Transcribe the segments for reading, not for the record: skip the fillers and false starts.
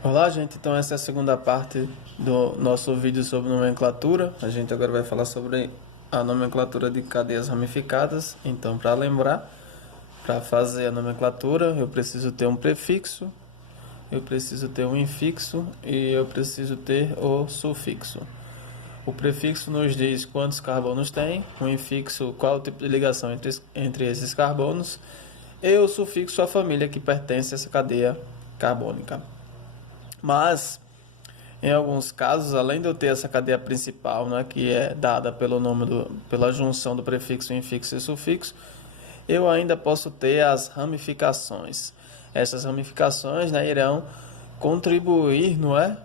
Olá, gente. Então essa é a segunda parte do nosso vídeo sobre nomenclatura. A gente agora vai falar sobre a nomenclatura de cadeias ramificadas. Então, para lembrar, para fazer a nomenclatura, eu preciso ter um prefixo, eu preciso ter um infixo e eu preciso ter o sufixo. O prefixo nos diz quantos carbonos tem, o infixo qual o tipo de ligação entre esses carbonos e o sufixo a família que pertence a essa cadeia carbônica. Mas, em alguns casos, além de eu ter essa cadeia principal, né, que é dada pela junção do prefixo, infixo e sufixo, eu ainda posso ter as ramificações. Essas ramificações, né, irão contribuir, não é,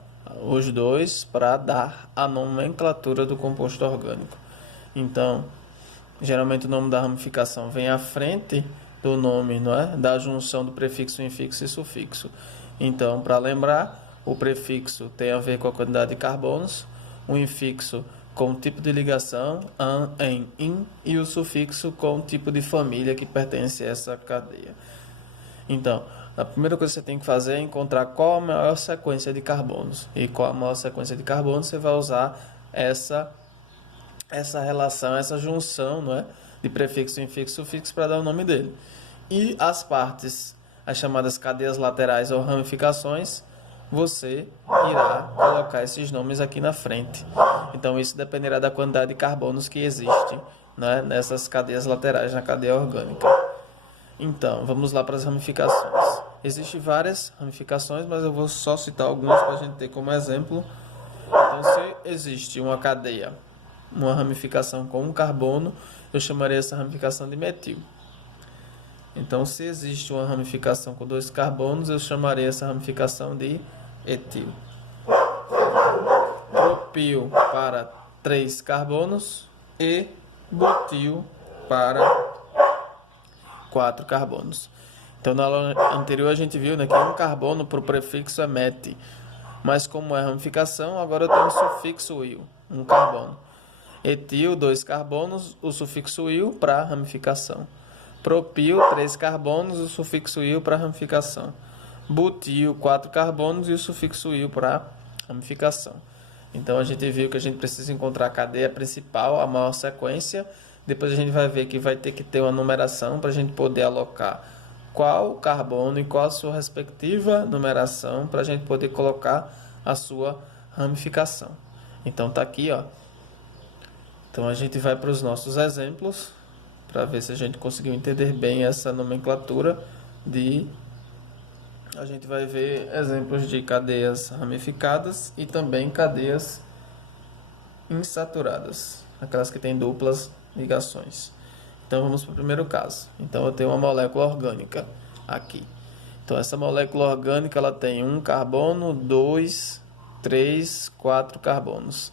os dois para dar a nomenclatura do composto orgânico. Então, geralmente o nome da ramificação vem à frente do nome, não é, da junção do prefixo, infixo e sufixo. Então, para lembrar, o prefixo tem a ver com a quantidade de carbonos, o infixo com o tipo de ligação, an, em, in, e o sufixo com o tipo de família que pertence a essa cadeia. Então, a primeira coisa que você tem que fazer é encontrar qual a maior sequência de carbonos. E qual a maior sequência de carbonos, você vai usar essa relação, essa junção, não é, de prefixo, infixo e sufixo para dar o nome dele. E as partes, as chamadas cadeias laterais ou ramificações, você irá colocar esses nomes aqui na frente. Então, isso dependerá da quantidade de carbonos que existe, né, nessas cadeias laterais na cadeia orgânica. Então, vamos lá para as ramificações. Existem várias ramificações, mas eu vou só citar algumas para a gente ter como exemplo. Então, se existe uma cadeia, uma ramificação com um carbono, eu chamaria essa ramificação de metil. Então, se existe uma ramificação com 2 carbonos, eu chamaria essa ramificação de etil. Propil para 3 carbonos e butil para 4 carbonos. Então, na aula anterior a gente viu, né, que um carbono para o prefixo é met, mas como é ramificação, agora eu tenho o sufixo il, um carbono. Etil, 2 carbonos, o sufixo il para ramificação. Propil, 3 carbonos, o sufixo il para ramificação. Butil, 4 carbonos e o sufixo il para ramificação. Então a gente viu que a gente precisa encontrar a cadeia principal, a maior sequência. Depois a gente vai ver que vai ter que ter uma numeração para a gente poder alocar qual carbono e qual a sua respectiva numeração para a gente poder colocar a sua ramificação. Então tá aqui, ó. Então a gente vai para os nossos exemplos para ver se a gente conseguiu entender bem essa nomenclatura de... A gente vai ver exemplos de cadeias ramificadas e também cadeias insaturadas, aquelas que têm duplas ligações. Então vamos para o primeiro caso. Então eu tenho uma molécula orgânica aqui. Então essa molécula orgânica ela tem 1 carbono, 2, 3, 4 carbonos.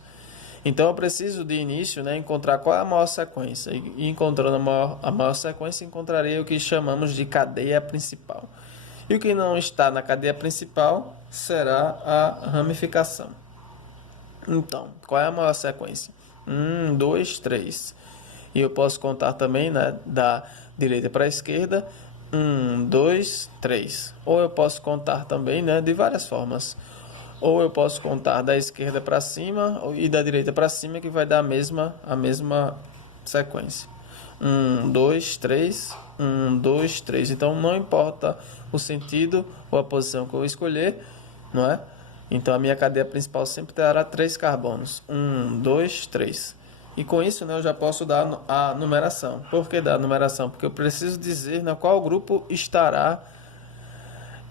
Então eu preciso de início, né, encontrar qual é a maior sequência. E encontrando a maior sequência, encontrarei o que chamamos de cadeia principal. E o que não está na cadeia principal será a ramificação. Então, qual é a maior sequência? 1, 2, 3. E eu posso contar também, né, da direita para a esquerda. 1, 2, 3. Ou eu posso contar também, né, de várias formas. Ou eu posso contar da esquerda para cima e da direita para cima, que vai dar a mesma sequência. 1, 2, 3, 1, 2, 3. Então não importa o sentido ou a posição que eu escolher, não é? Então a minha cadeia principal sempre terá 3 carbonos. 1, 2, 3. E com isso, né, eu já posso dar a numeração. Por que dar a numeração? Porque eu preciso dizer na qual grupo estará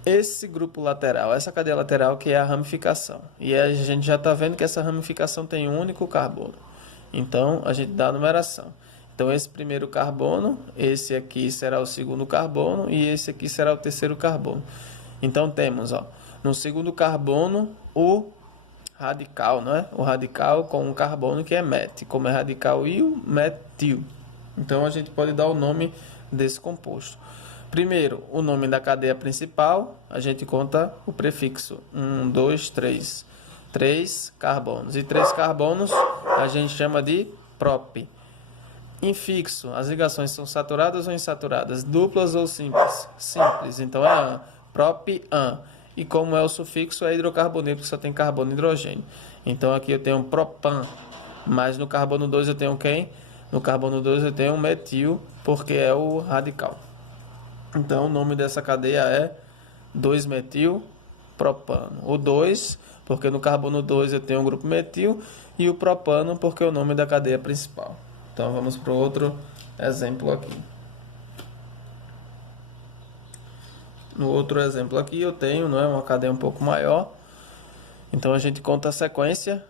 esse grupo lateral, essa cadeia lateral que é a ramificação. E a gente já está vendo que essa ramificação tem um único carbono. Então a gente dá a numeração. Então esse primeiro carbono, esse aqui será o segundo carbono e esse aqui será o terceiro carbono. Então temos, ó, no segundo carbono o radical, não é? O radical com um carbono que é met, como é radical il, metil. Então a gente pode dar o nome desse composto. Primeiro, o nome da cadeia principal, a gente conta o prefixo 1, 2, 3. 3 carbonos. E 3 carbonos a gente chama de prop. Infixo, as ligações são saturadas ou insaturadas? Duplas ou simples? Simples, então é an. Prop an. E como é o sufixo, é hidrocarboneto, porque só tem carbono e hidrogênio. Então aqui eu tenho propan, mas no carbono 2 eu tenho quem? No carbono 2 eu tenho metil, porque é o radical. Então o nome dessa cadeia é 2-metil-propano. O 2, porque no carbono 2 eu tenho o grupo metil, e o propano, porque é o nome da cadeia principal. Então vamos para o outro exemplo aqui. No outro exemplo aqui eu tenho, não é, uma cadeia um pouco maior. Então a gente conta a sequência: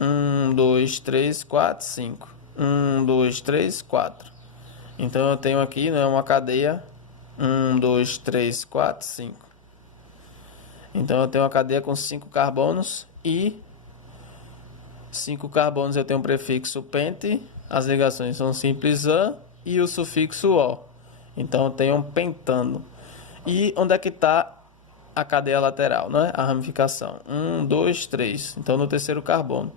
1, 2, 3, 4, 5. 1, 2, 3, 4. Então eu tenho aqui, né, uma cadeia 1, 2, 3, 4, 5. Então eu tenho uma cadeia com 5 carbonos e 5 carbonos eu tenho o prefixo pente, as ligações são simples an e o sufixo o. Então eu tenho um pentano. E onde é que está a cadeia lateral, né? A ramificação. 1, 2, 3. Então no terceiro carbono.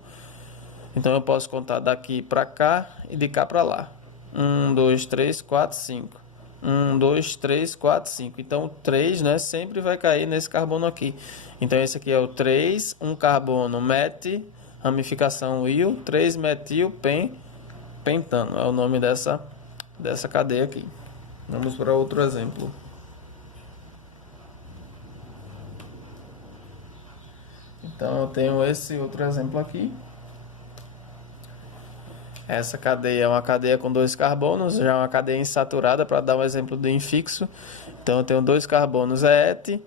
Então eu posso contar daqui para cá e de cá para lá. 1, 2, 3, 4, 5. 1, 2, 3, 4, 5. Então o 3, né, sempre vai cair nesse carbono aqui. Então esse aqui é o 3, um carbono met, ramificação il, 3-metil pentano. É o nome dessa cadeia aqui. Vamos para outro exemplo. Então eu tenho esse outro exemplo aqui. Essa cadeia é uma cadeia com 2 carbonos, já é uma cadeia insaturada, para dar um exemplo do infixo. Então eu tenho 2 carbonos ET,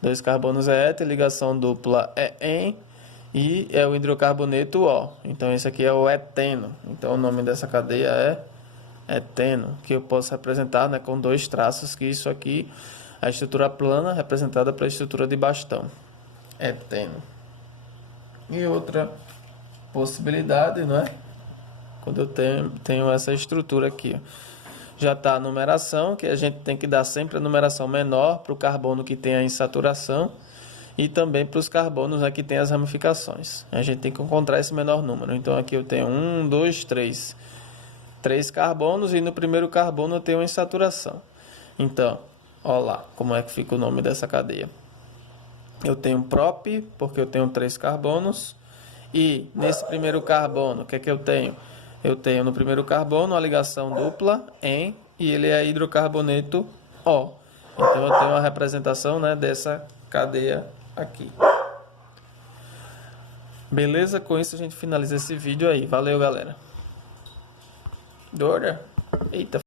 2 carbonos ET, ligação dupla EN, e é o hidrocarboneto O. Então esse aqui é o eteno. Então o nome dessa cadeia é eteno, que eu posso representar, né, com 2 traços, que isso aqui, a estrutura plana representada pela estrutura de bastão. Eteno. E outra possibilidade, não é? Quando eu tenho essa estrutura aqui, ó. Já está a numeração, que a gente tem que dar sempre a numeração menor para o carbono que tem a insaturação e também para os carbonos, né, que tem as ramificações. A gente tem que encontrar esse menor número. Então aqui eu tenho 1, 2, 3. 3 carbonos e no primeiro carbono eu tenho a insaturação. Então, olha lá como é que fica o nome dessa cadeia. Eu tenho prop, porque eu tenho 3 carbonos. E nesse primeiro carbono, o que é que eu tenho? Eu tenho no primeiro carbono a ligação dupla em, e ele é hidrocarboneto O. Então eu tenho a representação, né, dessa cadeia aqui. Beleza? Com isso a gente finaliza esse vídeo aí. Valeu, galera. Dora. Eita.